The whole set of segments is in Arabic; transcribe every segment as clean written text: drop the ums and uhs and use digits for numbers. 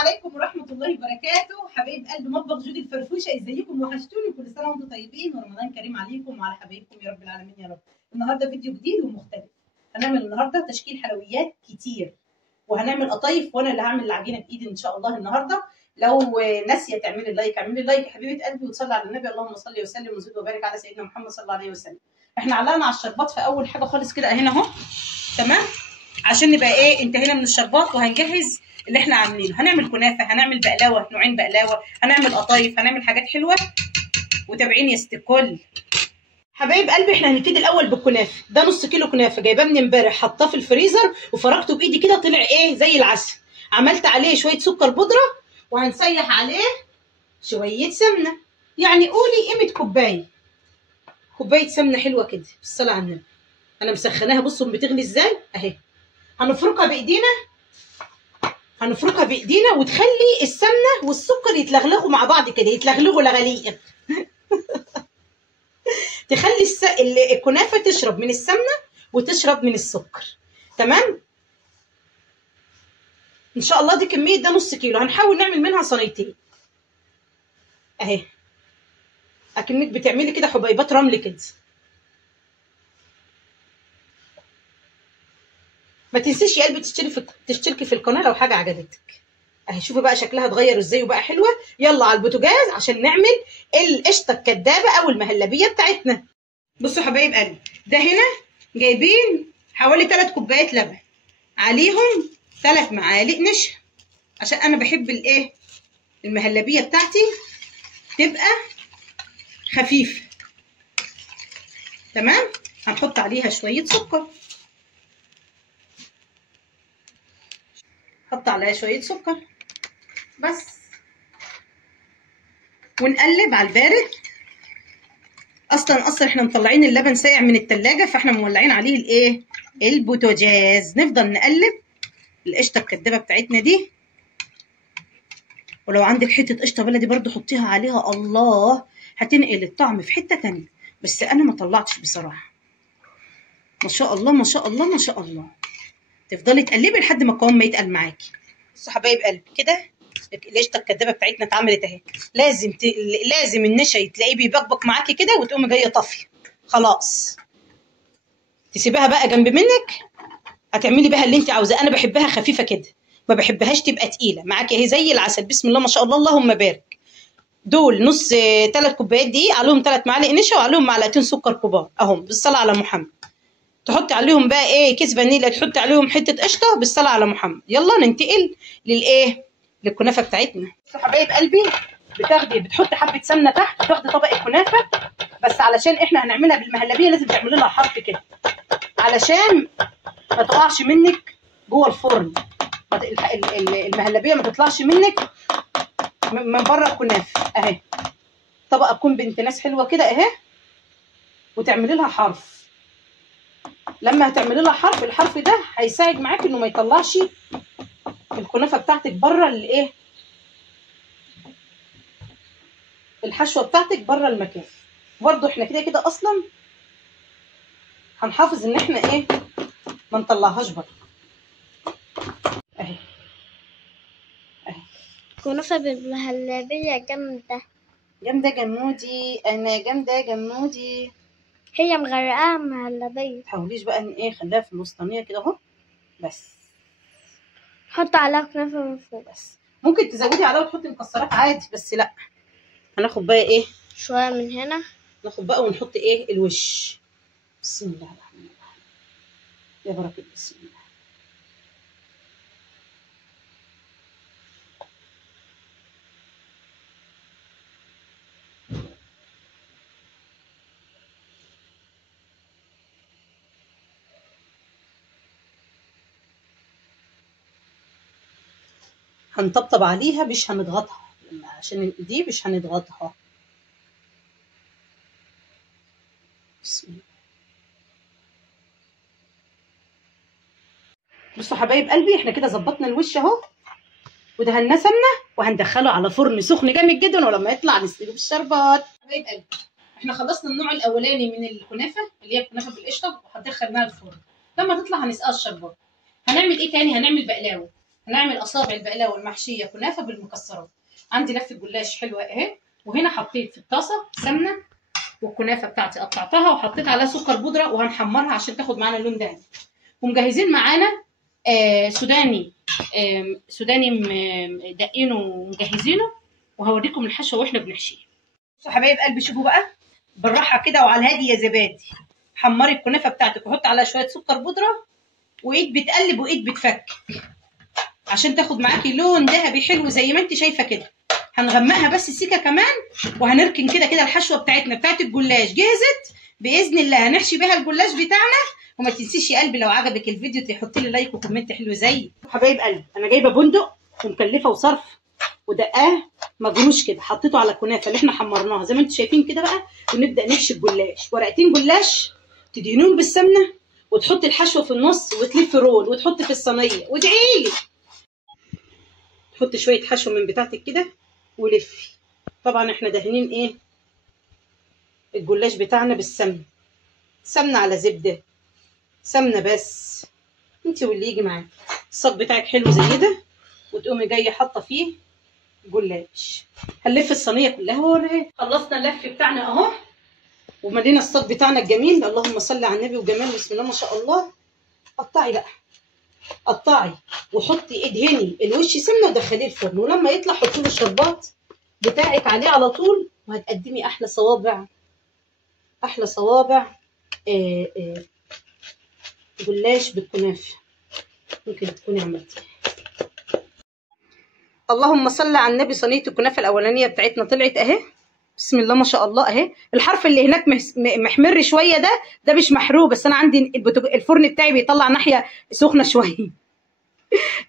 عليكم ورحمة الله وبركاته، حبايب قلب مطبخ جودي الفرفوشة، ازيكم؟ وحشتوني. كل سنة وانتم طيبين ورمضان كريم عليكم وعلى حبايبكم يا رب العالمين يا رب. النهارده فيديو جديد ومختلف. هنعمل النهارده تشكيل حلويات كتير، وهنعمل قطايف، وانا اللي هعمل العجينة بايدي ان شاء الله النهارده. لو ناسيه تعملي اللايك اعملي اللايك يا حبيبه قلبي، وتصلي على النبي. اللهم صل وسلم وزد وبارك على سيدنا محمد صلى الله عليه وسلم. احنا علقنا على الشربات في اول حاجه خالص كده هنا اهو، تمام، عشان نبقى ايه انتهينا من الشربات وهنجهز اللي احنا عاملينه. هنعمل كنافه، هنعمل بقلاوه، نوعين بقلاوه، هنعمل قطايف، هنعمل حاجات حلوه. وتابعيني يا ست الكل. حبايب قلبي، احنا هنبتدي الاول بالكنافه. ده نص كيلو كنافه جايباه من امبارح، حطاه في الفريزر وفركته بايدي كده، طلع ايه زي العسل. عملت عليه شويه سكر بودره، وهنسيح عليه شويه سمنه، يعني قولي قيمه كوبايه سمنه حلوه كده بالصلاه على النبي. انا مسخناها، بصوا بتغلي ازاي اهي. هنفركها بايدينا وتخلي السمنه والسكر يتلغلغوا مع بعض كده، يتلغلغوا لغليق تخلي الكنافه تشرب من السمنه وتشرب من السكر، تمام. ان شاء الله دي كميه، ده نص كيلو، هنحاول نعمل منها صينيتين اهي، اكنك بتعملي كده حبيبات رمل كده. ما تنسيش يا قلبي تشتركي في القناه لو حاجه عجبتك اهي. شوفي بقى شكلها اتغير ازاي وبقى حلوه. يلا على البوتاجاز عشان نعمل القشطه الكدابه او المهلبيه بتاعتنا. بصوا حبايب قلبي، ده هنا جايبين حوالي 3 كوبايات لبن، عليهم 3 معالق نشا، عشان انا بحب الايه المهلبيه بتاعتي تبقى خفيفه، تمام. هنحط عليها شويه سكر، حط عليها شويه سكر بس، ونقلب على البارد. اصلا احنا مطلعين اللبن ساقع من التلاجة، فاحنا مولعين عليه الايه البوتاجاز. نفضل نقلب القشطه الكدابه بتاعتنا دي. ولو عندك حته قشطه بلدي برضو حطيها عليها، الله هتنقل الطعم في حته تانية. بس انا ما طلعتش بصراحه. ما شاء الله ما شاء الله ما شاء الله. تفضلي تقلبي لحد ما القوام ما يتقل معاكي. بصوا حبايب قلبي كده القشطه الكدابه بتاعتنا اتعملت اهي. لازم النشا تلاقيه بيبقبق معاكي كده، وتقومي جايه طافيه خلاص. تسيبها بقى جنب منك، هتعملي بها اللي انت عاوزاه. انا بحبها خفيفه كده، ما بحبهاش تبقى تقيله معاكي اهي زي العسل. بسم الله ما شاء الله اللهم بارك. دول نص 3 كوبايات دقيق، عليهم 3 معالق نشا، وعليهم معلقتين سكر كبار اهم بالصلاه على محمد. تحطي عليهم بقى ايه كيس فانيليا، تحطي عليهم حته قشطه بالصلاه على محمد. يلا ننتقل للكنافه بتاعتنا. حبايب قلبي، بتحطي حبه سمنه تحت، بتاخدي طبق الكنافه بس، علشان احنا هنعملها بالمهلبيه لازم تعملي لها حرف كده علشان ما تقعش منك جوه الفرن. المهلبيه ما تطلعش منك من بره الكنافه اهي. طبقه تكون بنت ناس حلوه كده اهي، وتعملي لها حرف. لما هتعملي لها حرف، الحرف ده هيساعد معاك انه ما يطلعش الكنافه بتاعتك بره الايه الحشوه بتاعتك بره المكان. برضو احنا كده كده اصلا هنحافظ ان احنا ما نطلعهاش بره اهي. كنافة بالمهلبية جامدة جمودي، انا جامده جمودي. هي مغرقاها مهلبية. متحاوليش بقى ان خليها في الوسطانيه كده اهو بس. حط عليها كنافة من فوق بس ممكن تزودي عليها وتحطي مكسرات عادي، بس لا. هناخد بقى شوية من هنا، ناخد بقى ونحط الوش. بسم الله الرحمن الرحيم، يا بركة بسم الله. هنطبطب عليها، مش هنضغطها، عشان دي مش هنضغطها. بسم الله. بصوا حبايب قلبي، احنا كده ظبطنا الوش اهو، ودهنا سمنه، وهندخله على فرن سخن جامد جدا، ولما يطلع نسقيه بالشربات. حبايب قلبي، احنا خلصنا النوع الاولاني من الكنافه اللي هي الكنافه بالقشطه، وهندخلناها الفرن. لما تطلع هنسقيها الشربات. هنعمل ايه تاني؟ هنعمل بقلاوه. هنعمل اصابع البقلاوه المحشيه كنافه بالمكسرات. عندي لفه جلاش حلوه اهي، وهنا حطيت في الطاسه سمنه، والكنافه بتاعتي قطعتها وحطيت عليها سكر بودره وهنحمرها عشان تاخد معانا اللون ده. ومجهزين معانا سوداني دقينه ومجهزينه، وهوريكم الحشوه واحنا بنحشيه. بصوا حبايب قلبي، شوفوا بقى بالراحه كده وعلى الهادي يا زبادي. حمري الكنافه بتاعتك وحط عليها شويه سكر بودره، وايد بتقلب وايد بتفك عشان تاخد معاكي لون ذهبي حلو زي ما انت شايفه كده. هنغمقها بس سيكه كمان، وهنركن كده الحشوه بتاعتنا بتاعت الجلاش جهزت باذن الله. هنحشي بيها الجلاش بتاعنا. وما تنسيش يا قلبي لو عجبك الفيديو تحطي لي لايك وكومنت حلو زي حبايب قلبي. انا جايبه بندق ومكلفه وصرف ودقاه مجروش كده، حطيته على الكنافه اللي احنا حمرناها زي ما انتم شايفين كده بقى. ونبدا نحشي الجلاش، ورقتين جلاش تدهنوهم بالسمنه، وتحطي الحشوه في النص وتلفي رول وتحطي في الصينيه وادعي لي. تحطي شويه حشو من بتاعتك كده ولفي. طبعا احنا دهنين ايه الجلاش بتاعنا بالسمنه، سمنه على زبده، سمنه بس انت واللي يجي معاك. الصاج بتاعك حلو زي ده، وتقومي جايه حاطه فيه جلاش. هنلف الصينيه كلها ووريها. خلصنا اللف بتاعنا اهو، وملينا الصاج بتاعنا الجميل. اللهم صل على النبي وجمال، بسم الله ما شاء الله. قطعي بقى، قطعي وحطي ادهني الوش سمنه ودخليه الفرن، ولما يطلع حطي له الشربات بتاعك عليه على طول، وهتقدمي احلى صوابع، احلى صوابع جلاش بالكنافه ممكن تكوني عملتيها. اللهم صل على النبي. صينيه الكنافه الاولانيه بتاعتنا طلعت اهي، بسم الله ما شاء الله اهي. الحرف اللي هناك محمر شويه ده مش محروق، بس انا عندي الفرن بتاعي بيطلع ناحيه سخنه شويه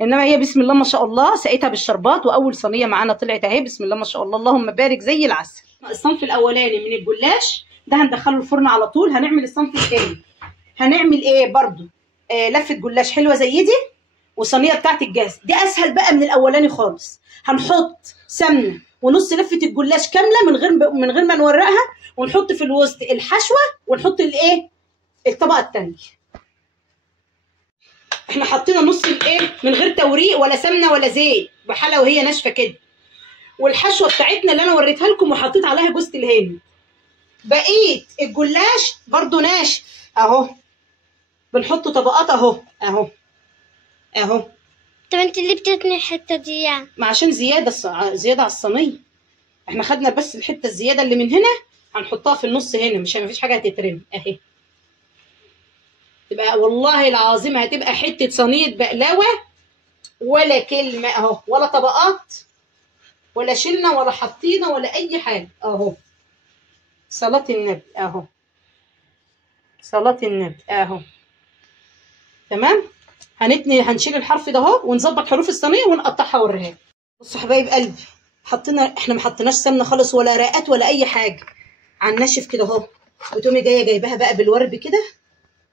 انما هي بسم الله ما شاء الله سقيتها بالشربات. واول صينيه معانا طلعت اهي، بسم الله ما شاء الله اللهم بارك زي العسل. الصنف الاولاني من الجلاش ده هندخله الفرن على طول. هنعمل الصنف الثاني، هنعمل ايه برضو لفه جلاش حلوه زي دي، وصينيه بتاعت الجاز دي اسهل بقى من الاولاني خالص. هنحط سمنه ونص لفه الجلاش كامله من غير ما نورقها، ونحط في الوسط الحشوه، ونحط الايه الطبقه الثانيه. احنا حطينا نص الايه من غير توريق ولا سمنه ولا زيت، بحاله وهي ناشفه كده. والحشوه بتاعتنا اللي انا وريتها لكم وحطيت عليها جوز الهند. بقيه الجلاش برضو ناشف اهو، بنحط طبقات اهو اهو اهو. طب انت اللي بتتني الحته دي يعني؟ ما عشان زياده على الصينيه. احنا خدنا بس الحته الزياده اللي من هنا هنحطها في النص هنا، مش مفيش حاجه هتترمي اهي. تبقى والله العظيم هتبقى حته صينيه بقلاوه ولا كلمه اهو، ولا طبقات ولا شلنا ولا حطينا ولا اي حاجه اهو. صلاه النبي اهو، صلاه النبي اهو. تمام. هنشيل الحرف ده اهو ونظبط حروف الصينيه ونقطعها واوريها. بصوا حبايب قلبي، احنا ما حطيناش سمنه خالص ولا رقات ولا اي حاجه، على الناشف كده اهو. وتقومي جايباها بقى بالورب كده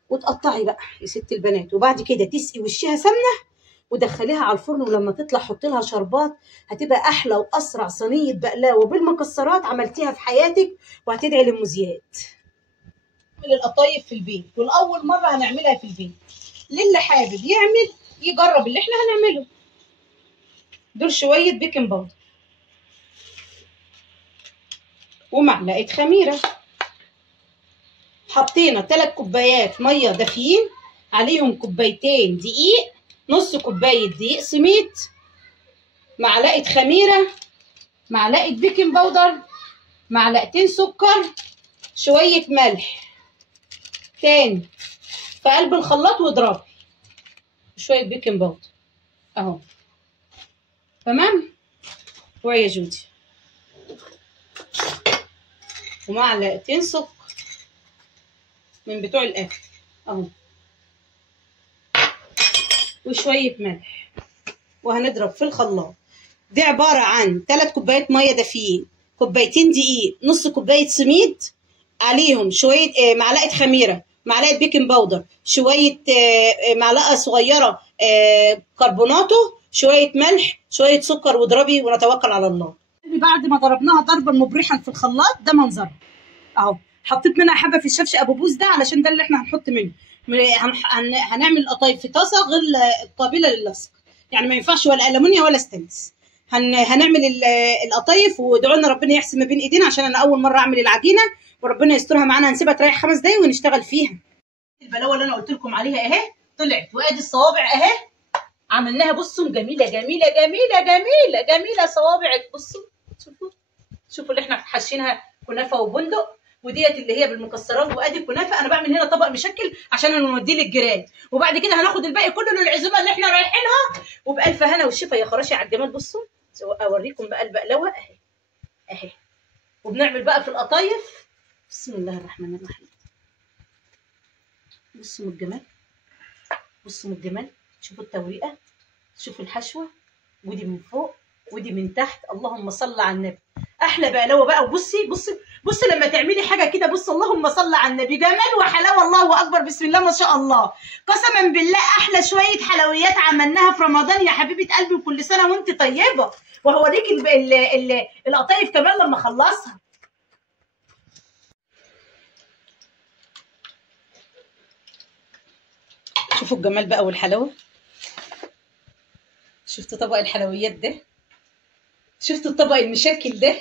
وتقطعي بقى يا ست البنات. وبعد كده تسقي وشها سمنه ودخليها على الفرن، ولما تطلع حطي لها شربات. هتبقى احلى واسرع صينيه بقلاوه بالمكسرات عملتيها في حياتك، وهتدعي لام زياد. نعمل القطايف في البيت، والاول مره هنعملها في البيت. للي حابب يعمل يجرب اللي احنا هنعمله. دول شويه بيكنج باودر ومعلقه خميره. حطينا 3 كوبايات ميه دافيين، عليهم كوبايتين دقيق، نص كوبايه دقيق سميد، معلقه خميره، معلقه بيكنج باودر، معلقتين سكر، شويه ملح. تاني في قلب الخلاط واضربي شويه بيكنج باودر اهو. تمام. ويا جودي ومعلقتين سكر من بتوع الاكل اهو، وشويه ملح، وهنضرب في الخلاط. دي عباره عن 3 كوبايات ميه دافيين، كوبايتين دقيق، نص كوبايه سميد، عليهم شويه معلقه خميره، معلقه بيكنج باودر، شويه معلقه صغيره كربوناتو، شويه ملح، شويه سكر، واضربي ونتوكل على الله. بعد ما ضربناها ضربا مبرحا في الخلاط ده منظرها اهو. حطيت منها حبه في الشفش ابو بوز ده علشان ده اللي احنا هنحط منه. هنعمل القطايف في طاسه غير قابله للصق. يعني ما ينفعش ولا ألمونيا ولا ستانلس. هنعمل القطايف، وادعوا لنا ربنا يحسن ما بين ايدينا، عشان انا اول مره اعمل العجينه وربنا يسترها معانا. هنسيبها تريح 5 دقايق ونشتغل فيها. البلاوه اللي انا قلت لكم عليها اهي طلعت، وادي الصوابع اهي عملناها. بصوا جميله جميله جميله جميله جميله صوابعك. بصوا شوفوا اللي احنا حاشينها كنافه وبندق، وديت اللي هي بالمكسرات، وادي الكنافه. انا بعمل هنا طبق مشكل عشان نوديه للجيران، وبعد كده هناخد الباقي كله للعزومه اللي احنا رايحينها، وبالف هنا والشفا يا خراشي على الجمال. بصوا اوريكم بقى البقلاوه اهي اهي. وبنعمل بقى في القطايف. بسم الله الرحمن الرحيم. بصوا من الجمال، بصوا من الجمال. شوفوا التوريقه، شوفوا الحشوه، ودي من فوق ودي من تحت. اللهم صل على النبي. احلى بقلاوه بقى. وبصي بصي لما تعملي حاجه كده، بصي اللهم صل على النبي، جمال وحلاوه. الله اكبر، بسم الله ما شاء الله. قسما بالله احلى شويه حلويات عملناها في رمضان يا حبيبه قلبي، وكل سنه وانت طيبه. وهوريكي القطايف كمان لما اخلصها. شوفوا الجمال بقى والحلاوه. شفتوا طبق الحلويات ده؟ شفتوا الطبق المشكل ده؟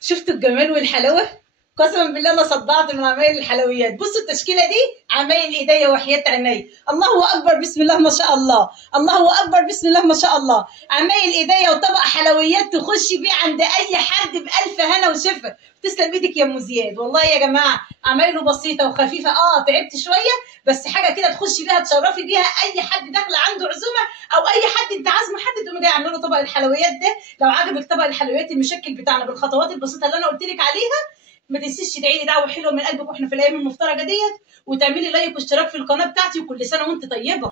شفتوا الجمال والحلاوه؟ قسما بالله انا صدعت من عمايل الحلويات. بصوا التشكيله دي عمايل ايديا وحياه عيني. الله اكبر، بسم الله ما شاء الله. الله اكبر، بسم الله ما شاء الله. عمايل ايديا وطبق حلويات تخشي بيه عند اي حد بالف هنا وشفا. تسلم ايدك يا ام زياد. والله يا جماعه عمايله بسيطه وخفيفه. تعبت شويه، بس حاجه كده تخشي بيها تشرفي بيها اي حد داخله عنده عزومه، او اي حد انت عازمه حد تقومي جايه عامله له طبق الحلويات ده. لو عجبك طبق الحلويات المشكل بتاعنا بالخطوات البسيطه اللي انا قلت لك عليها، ما تنسيش تدعي لي دعوه حلوه من قلبك واحنا في الايام المفترجه ديت، وتعملي لايك واشتراك في القناه بتاعتي. وكل سنه وانت طيبه.